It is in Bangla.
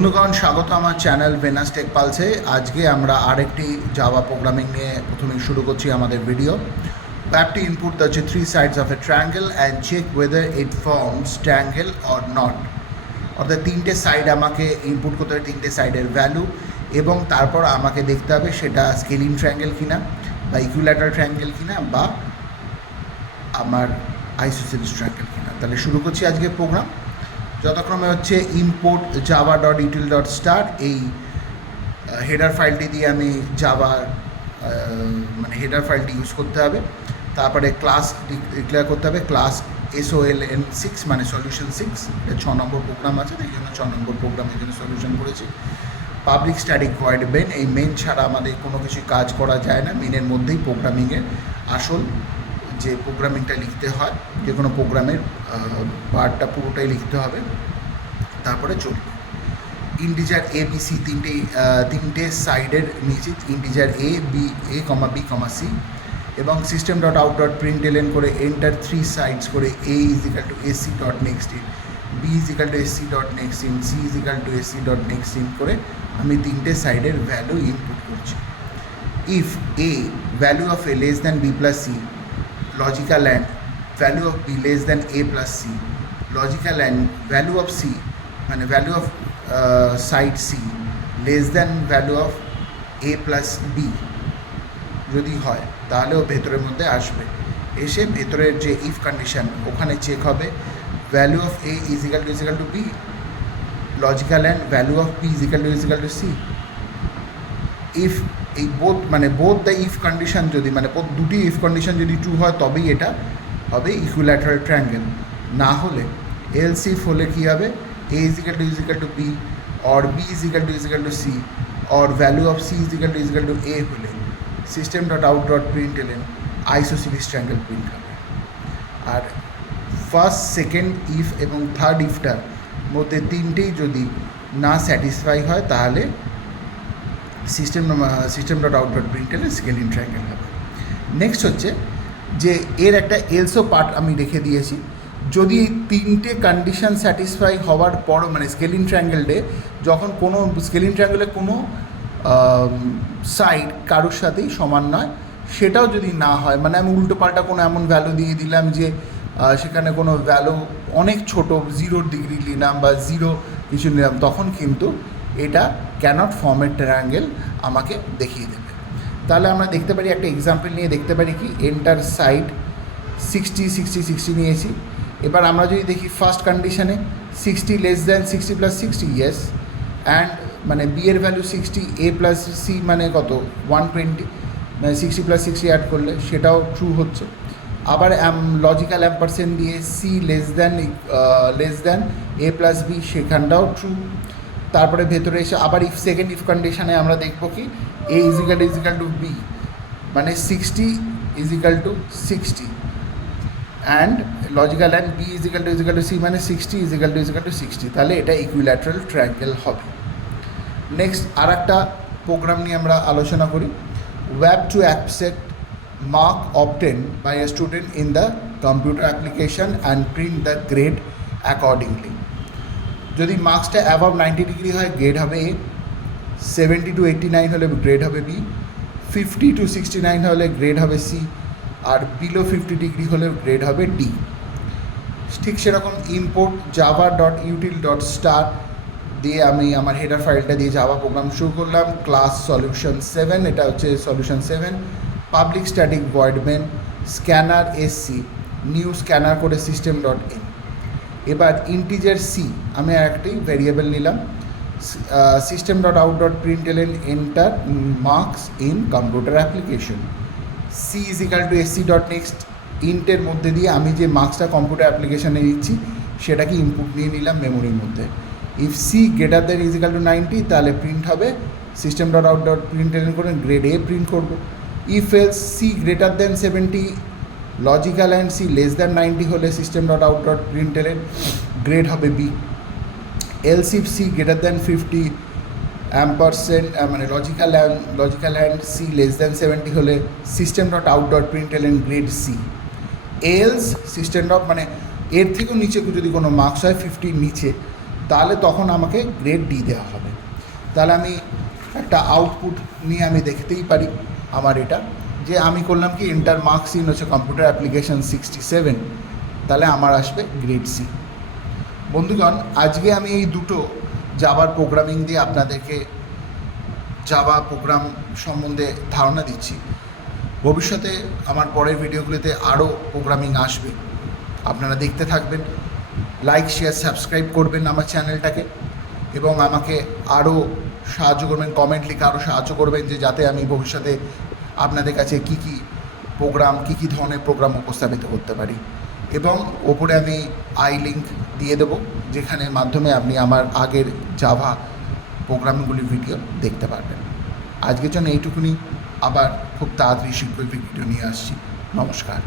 বন্ধুগণ, স্বাগত আমার চ্যানেল ভেনাস টেক পালসে। আজকে আমরা আরেকটি জাভা প্রোগ্রামিং নিয়ে প্রথমেই শুরু করছি আমাদের video. We have to input the three sides of a triangle and check whether it forms triangle or not. অর্থাৎ তিনটে সাইড আমাকে ইনপুট করতে হবে, তিনটে সাইডের ভ্যালু, এবং তারপর আমাকে দেখতে হবে সেটা স্কেলিং ট্রায়াঙ্গেল কিনা বা ইকুইল্যাটারাল ট্রায়াঙ্গেল কিনা বা আমার আইসোসেলিস ট্রায়াঙ্গেল কিনা। তাহলে শুরু করছি আজকে প্রোগ্রাম। যথাক্রমে হচ্ছে import Java dot util dot star, এই হেডার ফাইলটি দিয়ে আমি জাভার মানে হেডার ফাইলটি ইউজ করতে হবে। তারপরে ক্লাস ডিক্লেয়ার করতে হবে, ক্লাস SOLN6 মানে সলিউশন 6। এটা 6 নম্বর প্রোগ্রাম আছে, এই জন্য 6 নম্বর প্রোগ্রামের জন্য সলিউশন করেছি। পাবলিক স্ট্যাটিক ভয়েড মেন, এই মেন ছাড়া আমাদের কোনো কিছু কাজ করা যায় না। মেনের মধ্যেই প্রোগ্রামিংয়ের আসল যে প্রোগ্রামিংটা লিখতে হয়, যে কোনো প্রোগ্রামের পার্টটা পুরোটাই লিখতে হবে। তারপরে চলবে ইন্টিজার ABC, তিনটে সাইডের নিচে ইন্টিজার A, B, C, এবং সিস্টেম ডট আউট ডট প্রিন্টএলএন করে এন্টার 3 সাইডস করে A is equal two AC dot next in, B is equal two AC dot next in, C is equal two AC dot next in করে আমি তিনটে সাইডের ভ্যালু ইনপুট করছি। If A value of A less than B plus C, logical and value of B less than A plus C, logical and value of C মানে value of side C less than value of A plus B যদি হয় তাহলে ও ভেতরের মধ্যে আসবে। এসে ভেতরের যে ইফ কন্ডিশন ওখানে চেক হবে, value of A is equal to B, logical and value of B is equal to C. If এই বোথ দ্য ইফ কন্ডিশন যদি দুটি ইফ কন্ডিশন যদি ট্রু হয় তবেই এটা হবে ইকুইল্যাটারাল ট্রায়াঙ্গেল। না হলে এলস ইফ হলে কী হবে, A is equal to B or B is equal to C or value of C is equal to A হলে system dot out dot println isosceles triangle print হবে। আর ফার্স্ট, সেকেন্ড ইফ এবং থার্ড ইফটার মধ্যে তিনটেই যদি না স্যাটিসফাই হয় তাহলে system dot out dot println scalene triangle হবে। নেক্সট হচ্ছে যে এর একটা এলসো পার্ট আমি রেখে দিয়েছি। যদি এই তিনটে কন্ডিশন স্যাটিসফাই হওয়ার পর স্কেলিং ট্রায়াঙ্গেলে যখন কোনো স্কেলিং ট্রায়াঙ্গেলে কোনো সাইড কারোর সাথেই সমান নয়, সেটাও যদি না হয়, আমি উল্টো পাল্টা কোনো এমন ভ্যালু দিয়ে দিলাম যে সেখানে কোনো ভ্যালু অনেক ছোটো 0 ডিগ্রি নিলাম বা 0 কিছু নিলাম, তখন কিন্তু এটা ক্যানট ফর্মের ট্রায়াঙ্গেল আমাকে দেখিয়ে দেবে। তাহলে আমরা দেখতে পারি, একটা এক্সাম্পল নিয়ে দেখতে পারি কি, এন্টার সাইড 60 নিয়েছি। এবার আমরা যদি দেখি ফার্স্ট কন্ডিশনে 60 less than 60 plus 60, yes, and B এর ভ্যালু 60, A প্লাস C কত 120, 60 প্লাস 60 অ্যাড করলে সেটাও ট্রু হচ্ছে। আবার লজিক্যাল অ্যাম্পারসেন্ট দিয়ে C less than A plus B, সেখানটাও ট্রু। তারপরে ভেতরে এসে আবার সেকেন্ড ইফ কন্ডিশনে আমরা দেখব কি, A is equal two B 60 is equal two 60 and logical and B is equal two C 60 is equal two 60, তাহলে এটা ইকুইল্যাটারাল ট্রায়াঙ্গেল হবে। নেক্সট আর একটা প্রোগ্রাম নিয়ে আমরা আলোচনা করি। We have to accept mark obtained by a student in the computer application and print the grade accordingly. যদি মার্কসটা অ্যাভাব 90 ডিগ্রি হয় গ্রেড হবে A, 70 to 89 হলে গ্রেড হবে B, 50 to 69 হলে গ্রেড হবে C, আর বিলো 50 ডিগ্রি হলে গ্রেড হবে D। ঠিক সেরকম import Java dot util dot star দিয়ে আমি আমার হেডার ফাইলটা দিয়ে জাভা প্রোগ্রাম শুরু করলাম। ক্লাস সলিউশন 7, এটা হচ্ছে solution 7, public static void main scanner SC, new scanner করে সিস্টেম ডট ইন। এবার ইন্টিজার C আমি একটি ভ্যারিয়েবল নিলাম, system dot out dot println enter marks in computer application, C is equal to SC dot next, ইন্টের মধ্যে দিয়ে আমি যে মার্কসটা কম্পিউটার অ্যাপ্লিকেশনে দিচ্ছি সেটাকে ইনপুট নিয়ে নিলাম মেমোরির মধ্যে। If C greater than is equal two 90 তাহলে প্রিন্ট হবে সিস্টেম ডট আউট ডট প্রিন্টএলএন করে গ্রেড A প্রিন্ট করবো। If else C greater than 70, logical and C less than 90 হলে system dot out dot প্রিন্টএলএন grade হবে B। Else if C greater than 50 ampersand logical and C less than 70 হলে system dot out dot প্রিন্টএলএন grade C। Else system dot এর থেকেও নিচে যদি কোনো মার্কস হয় 50 নিচে তাহলে তখন আমাকে গ্রেড ডি দেওয়া হবে। তাহলে আমি একটা আউটপুট নিয়ে আমি দেখতেই পারি আমার এটা, যে আমি করলাম কি এন্টার মার্কস ইন হচ্ছে কম্পিউটার অ্যাপ্লিকেশন 67, তাহলে আমার আসবে গ্রেড সি। বন্ধুগণ, আজকে আমি এই দুটো জাভার প্রোগ্রামিং দিয়ে আপনাদেরকে জাভা প্রোগ্রাম সম্বন্ধে ধারণা দিচ্ছি। ভবিষ্যতে আমার পরের ভিডিওগুলিতে আরও প্রোগ্রামিং আসবে, আপনারা দেখতে থাকবেন। লাইক, শেয়ার, সাবস্ক্রাইব করবেন আমার চ্যানেলটাকে, এবং আমাকে আরও সাহায্য করবেন, কমেন্ট লিখে আরও সাহায্য করবেন, যে যাতে আমি ভবিষ্যতে আপনাদের কাছে কী কী ধরনের প্রোগ্রাম উপস্থাপিত করতে পারি। এবং ওপরে আমি লিঙ্ক দিয়ে দেবো, যেখানে মাধ্যমে আপনি আমার আগের জাভা প্রোগ্রামগুলির ভিডিও দেখতে পারবেন। আজকের জন্য এইটুকুনি, আবার খুব তাড়াতাড়ি শীঘ্রই ভিডিও নিয়ে আসছি। নমস্কার।